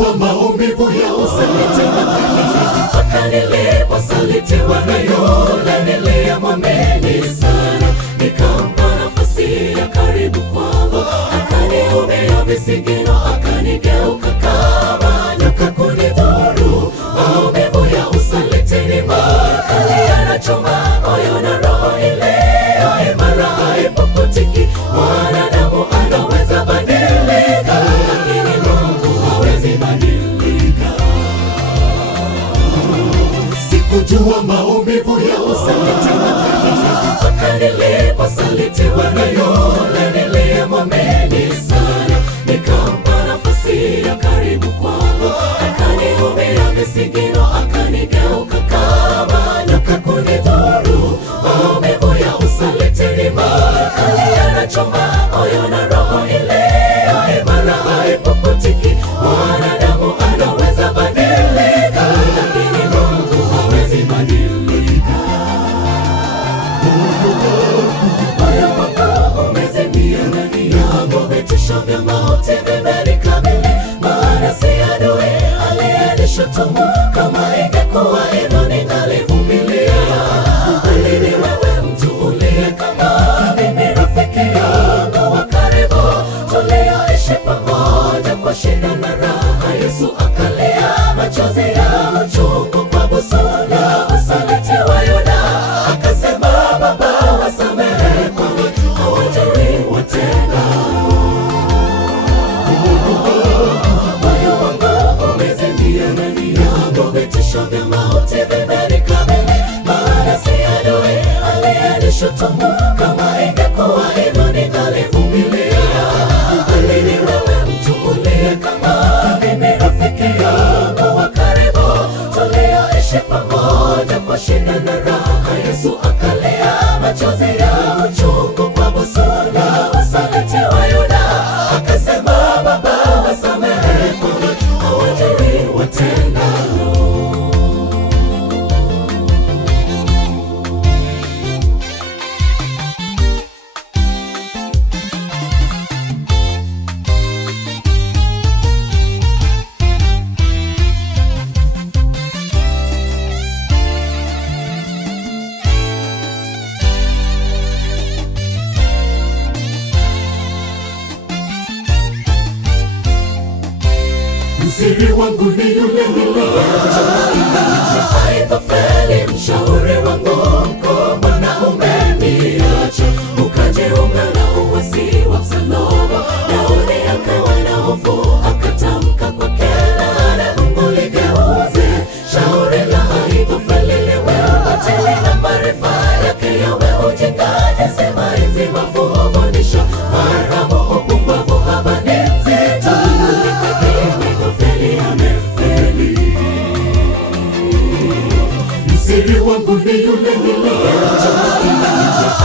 Sikujua maumivu ya usaliti mpaka niliposalitiwa na yule niliyemwamini sana. Nikampa nafasi ya karibu kwangu, akaniumia visigino, akanigeuka kama nyoka kunidhuru. Maumivu ya usaliti ni makali, yanachoma moyo na roho ile imara haipopotiki. Mwanadamu anaweza badilika, lakini Mungu hawezi badilika. Sikujua maumivu ya usaliti mpaka niliposalitiwa na yule niliyemwamini sana. Nikampa nafasi ya karibu kwangu, akaniumia visigino, akanigeuka kama nyoka kunidhuru. Maumivu ya usaliti ni makali, yanachoma moyo na roho ile imara haipopotiki. Mwanadamu anaweza badilika, lakini Mungu hawezi badilika. Moyo wangu umezimia ndani yangu, vitisho vya mauti vimenikabili. Maana si adui aliyenishutumu, kama ingekuwa hivyo ningalivumilia. Bali ni wewe mtu uliye kama mimi, rafiki yangu wa karibu, tulioishi pamoja kwa shida na raha. Yesu akalia machozi ya uchungu kwa busu la usaliti wa Yuda, akasema, Baba wasamehe, kwani hawajui watendalo. Moyo wangu umezimia ndani yangu, vitisho vya mauti vimenikabili. Maana si adui aliyenishutumu, kama ingekuwa hivyo ningalivumilia. Bali ni wewe mtu uliye kama mimi, rafiki yangu wa karibu, tulioishi pamoja kwa shida na raha. Yesu akalia machozi ya uchungu kwa busu la usaliti wa Yuda, akasema, Baba wasamehe, kwani hawajui watendalo. Msiri wangu ni yule niliyemtumaini, Ahithofeli mshauri wangu mkuu. Mbona umeniacha ukajiunga na uasi wa Absalomu? Daudi akawa na hofu, akatamka kwa kelele, Mungu ligeuze shauri la Ahithofeli liwe ubatili, na maarifa yake yawe ujinga. Sema hizi mafundisho maramu, upumbavu habari nzito. Msiri wangu ni yule niliyemtumaini,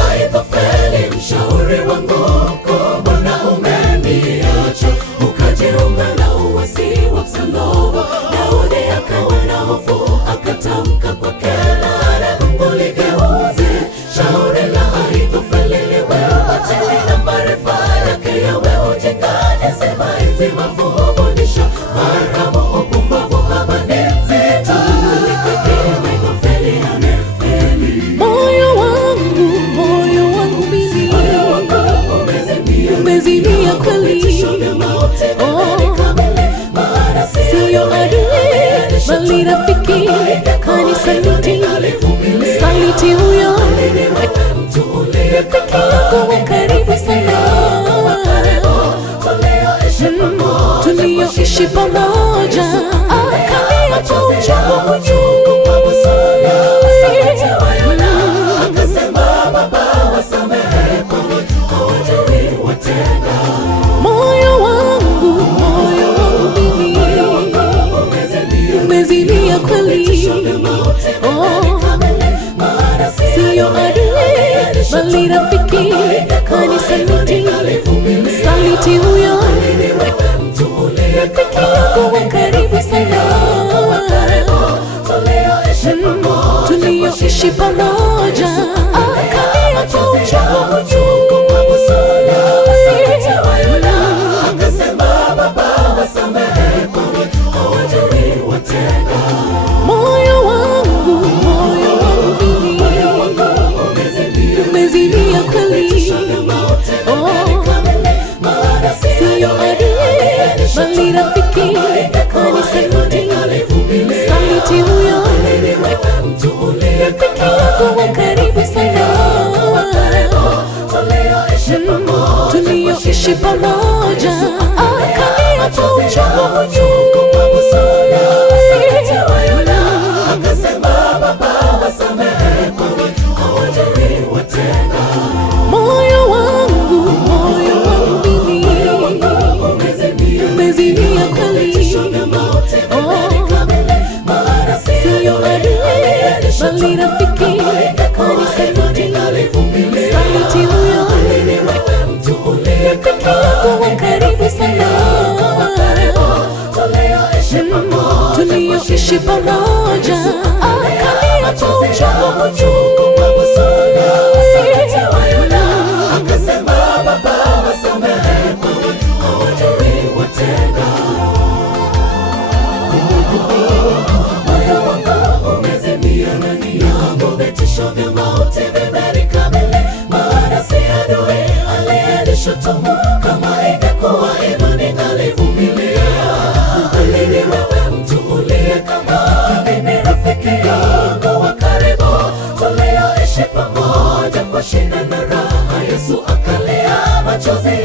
Ahithofeli mshauri wangu mkuu. Mbona umeniacha ukajiunga na uasi wa Absalomu? Daudi akawa na hofu, akatamka kwa kelele, Mungu ligeuze shauri la Ahithofeli liwe ubatili, na maarifa yake yawe ujinga. Sema hizi mafundisho maramu, upumbavu habari nzito. Umezimia kweli, siyo adui bali rafiki, kanisaliti. Msaliti huyo rafiki yako wa karibu sana, tulioishi pamoja, akalia kwa uchungu mwingi. Moyo wangu mimi umezimia kweli, siyo adui bali rafiki, kanisaliti. Msaliti huyo rafiki yako wa karibu sana, tulioishi pamoja, akalia kwa uchungu mwingi. Akasema, Baba wasamehe, kwani bali rafiki kanisaliti. Saliti huyo rafiki yangu wa karibu sana, tulioishi pamoja, akalia kwa uchungu akasema, Baba wasamehe, hawajui watenda. Moyo wangu umezimia ndani yangu, vitisho vya mauti vimenikabili, maana si adui aliyenishutumu. Kama ingekuwa hivyo ningalivumilia, bali ni wewe mtu uliye kama mimi, rafiki yangu wa karibu, tulioishi pamoja kwa shida na raha. Yesu akalia machozi